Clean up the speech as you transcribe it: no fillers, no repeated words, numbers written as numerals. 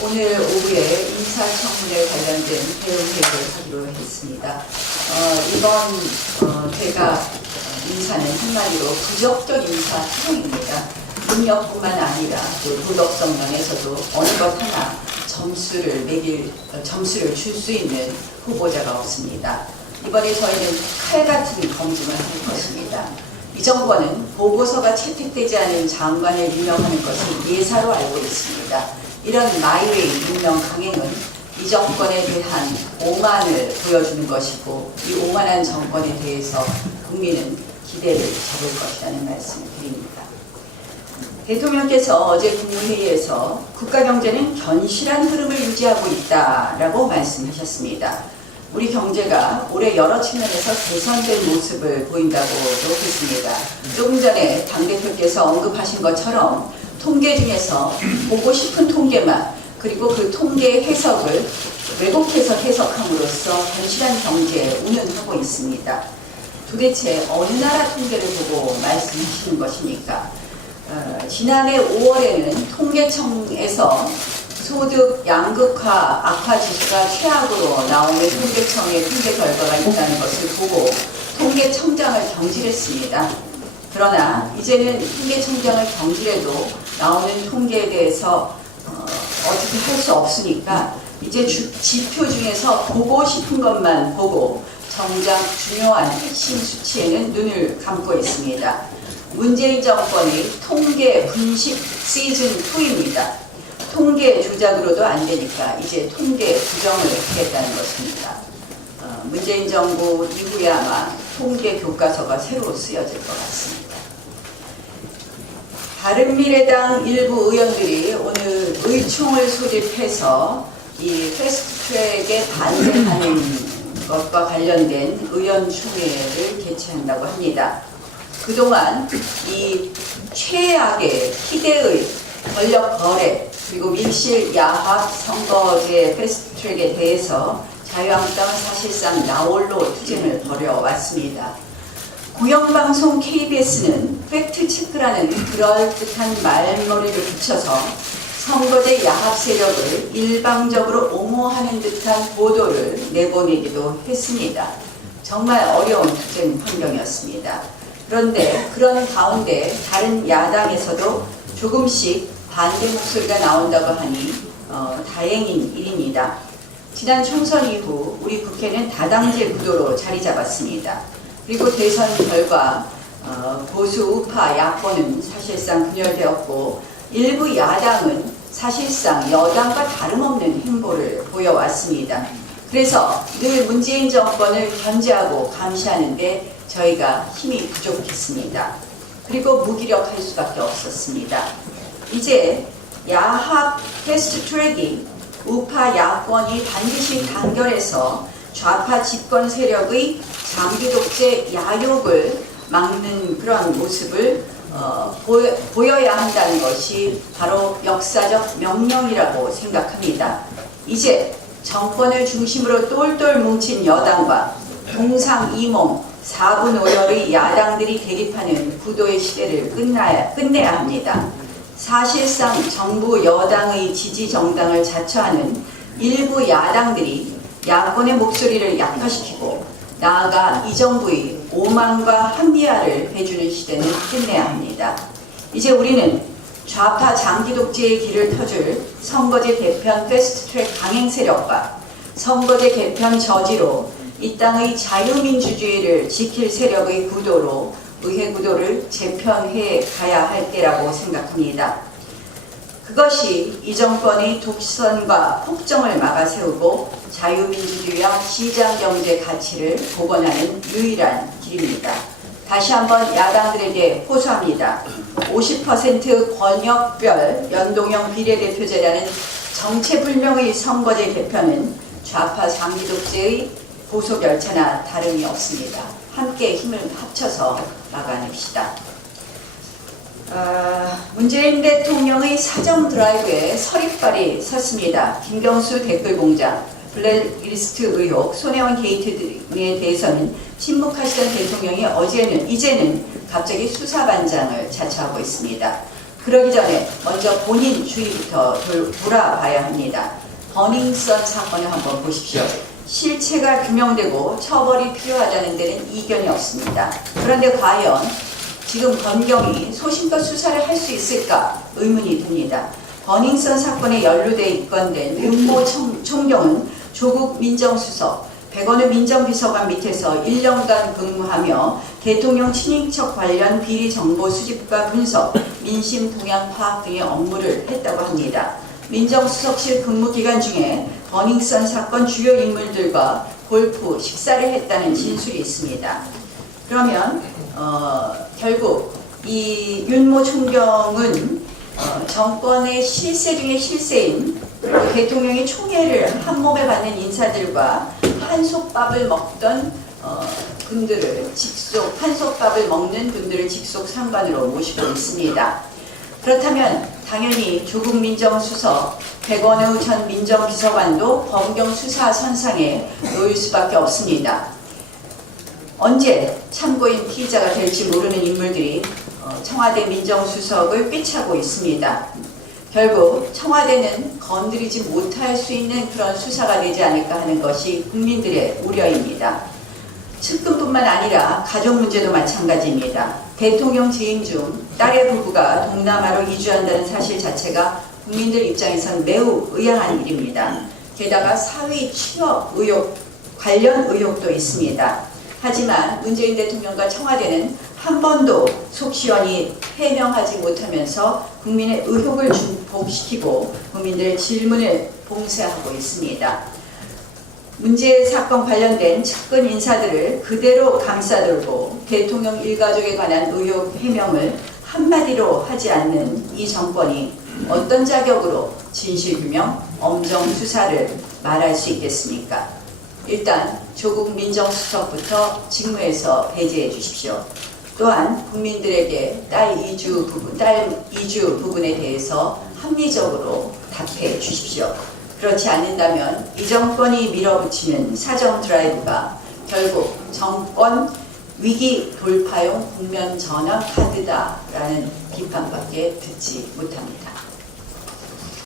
오늘 오후에 인사청문회 관련된 대응회의를 하기로 했습니다. 이번 제가 인사는 한마디로 부적격 인사 투쟁입니다. 능력뿐만 아니라 또 도덕성 면에서도 어느 것 하나 점수를 줄 수 있는 후보자가 없습니다. 이번에 저희는 칼 같은 검증을 할 것입니다. 이 정권은 보고서가 채택되지 않은 장관을 임명하는 것을 예사로 알고 있습니다. 이런 마이웨이 임명 강행은 이 정권에 대한 오만을 보여주는 것이고, 이 오만한 정권에 대해서 국민은 기대를 잡을 것이라는 말씀을 드립니다. 대통령께서 어제 국무회의에서 국가경제는 견실한 흐름을 유지하고 있다라고 말씀하셨습니다. 우리 경제가 올해 여러 측면에서 개선된 모습을 보인다고도 했습니다. 조금 전에 당대표께서 언급하신 것처럼 통계 중에서 보고 싶은 통계만, 그리고 그 통계의 해석을 왜곡해서 해석함으로써 견실한 경제에 운운하고 있습니다. 도대체 어느 나라 통계를 보고 말씀하시는 것입니까? 지난해 5월에는 통계청에서 소득 양극화 악화 지수가 최악으로 나오는 통계청의 통계 결과가 있다는 것을 보고 통계청장을 경질했습니다. 그러나 이제는 통계청장을 경질해도 나오는 통계에 대해서 어떻게 할 수 없으니까 이제 지표 중에서 보고 싶은 것만 보고 정작 중요한 핵심 수치에는 눈을 감고 있습니다. 문재인 정권의 통계 분식 시즌2입니다. 통계 조작으로도 안 되니까 이제 통계 부정을 하겠다는 것입니다. 문재인 정부 이후에 아마 통계 교과서가 새로 쓰여질 것 같습니다. 바른미래당 일부 의원들이 오늘 의총을 소집해서 이 패스트트랙에 반대하는 것과 관련된 의원총회를 개최한다고 합니다. 그동안 이 최악의 희대의 권력 거래 그리고 밀실 야합 선거제 패스트트랙에 대해서 자유한국당은 사실상 나홀로 투쟁을 벌여왔습니다. 공영방송 KBS는 팩트체크라는 그럴듯한 말머리를 붙여서 선거제 야합 세력을 일방적으로 옹호하는 듯한 보도를 내보내기도 했습니다. 정말 어려운 투쟁 환경이었습니다. 그런데 그런 가운데 다른 야당에서도 조금씩 반대 목소리가 나온다고 하니 다행인 일입니다. 지난 총선 이후 우리 국회는 다당제 구도로 자리 잡았습니다. 그리고 대선 결과 보수 우파 야권은 사실상 분열되었고, 일부 야당은 사실상 여당과 다름없는 행보를 보여왔습니다. 그래서 늘 문재인 정권을 견제하고 감시하는데 저희가 힘이 부족했습니다. 그리고 무기력할 수밖에 없었습니다. 이제 야합 패스트트랙이 우파 야권이 반드시 단결해서 좌파 집권 세력의 장기 독재 야욕을 막는 그런 모습을 보여야 한다는 것이 바로 역사적 명령이라고 생각합니다. 이제 정권을 중심으로 똘똘 뭉친 여당과 동상이몽 4분 5열의 야당들이 대립하는 구도의 시대를 끝내야 합니다. 사실상 정부 여당의 지지 정당을 자처하는 일부 야당들이 야권의 목소리를 약화시키고 나아가 이 정부의 오만과 합리화를 해주는 시대는 끝내야 합니다. 이제 우리는 좌파 장기 독재의 길을 터줄 선거제 개편 패스트트랙 강행 세력과 선거제 개편 저지로 이 땅의 자유민주주의를 지킬 세력의 구도로 의회 구도를 재편해 가야 할 때라고 생각합니다. 그것이 이 정권의 독선과 폭정을 막아세우고 자유민주주의와 시장경제 가치를 복원하는 유일한 길입니다. 다시 한번 야당들에게 호소합니다. 50% 권역별 연동형 비례대표제라는 정체불명의 선거제 개편은 좌파 장기독재의 보속열차나 다름이 없습니다. 함께 힘을 합쳐서 막아냅시다. 문재인 대통령의 사정 드라이브에 서리빨이 섰습니다. 김경수 댓글공장, 블랙리스트 의혹, 손혜원 게이트 등에 대해서는 침묵하시던 대통령이 이제는 갑자기 수사반장을 자처하고 있습니다. 그러기 전에 먼저 본인 주위부터 돌아봐야 합니다. 버닝썬 사건을 한번 보십시오. 실체가 규명되고 처벌이 필요하다는 데는 이견이 없습니다. 그런데 과연 지금 검경이 소신껏 수사를 할 수 있을까 의문이 듭니다. 버닝썬 사건에 연루돼 입건된 윤모 총경은 조국 민정수석, 백원우 민정비서관 밑에서 1년간 근무하며 대통령 친인척 관련 비리 정보 수집과 분석, 민심 동향 파악 등의 업무를 했다고 합니다. 민정수석실 근무 기간 중에 버닝썬 사건 주요 인물들과 골프, 식사를 했다는 진술이 있습니다. 그러면 결국 이 윤모 총경은 정권의 실세 중의 실세인 대통령이 총애를 한몸에 받는 인사들과 한솥밥을 먹던 분들을 한솥밥을 먹는 분들을 직속 상관으로 모시고 있습니다. 그렇다면 당연히 조국 민정수석, 백원우 전 민정비서관도 검경 수사 선상에 놓일 수밖에 없습니다. 언제 참고인 피의자가 될지 모르는 인물들이 청와대 민정수석을 꿰차고 있습니다. 결국 청와대는 건드리지 못할 수 있는 그런 수사가 되지 않을까 하는 것이 국민들의 우려입니다. 측근뿐만 아니라 가족 문제도 마찬가지입니다. 대통령 재임 중 딸의 부부가 동남아로 이주한다는 사실 자체가 국민들 입장에선 매우 의아한 일입니다. 게다가 사위 취업 의혹, 관련 의혹도 있습니다. 하지만 문재인 대통령과 청와대는 한 번도 속 시원히 해명하지 못하면서 국민의 의혹을 증폭시키고 국민들의 질문을 봉쇄하고 있습니다. 문제 사건 관련된 측근 인사들을 그대로 감싸들고 대통령 일가족에 관한 의혹 해명을 한마디로 하지 않는 이 정권이 어떤 자격으로 진실규명, 엄정수사를 말할 수 있겠습니까? 일단 조국 민정수석부터 직무에서 배제해 주십시오. 또한 국민들에게 딸 이주 부분에 대해서 합리적으로 답해 주십시오. 그렇지 않는다면 이 정권이 밀어붙이는 사정 드라이브가 결국 정권 위기 돌파용 국면 전환 카드다라는 비판밖에 듣지 못합니다.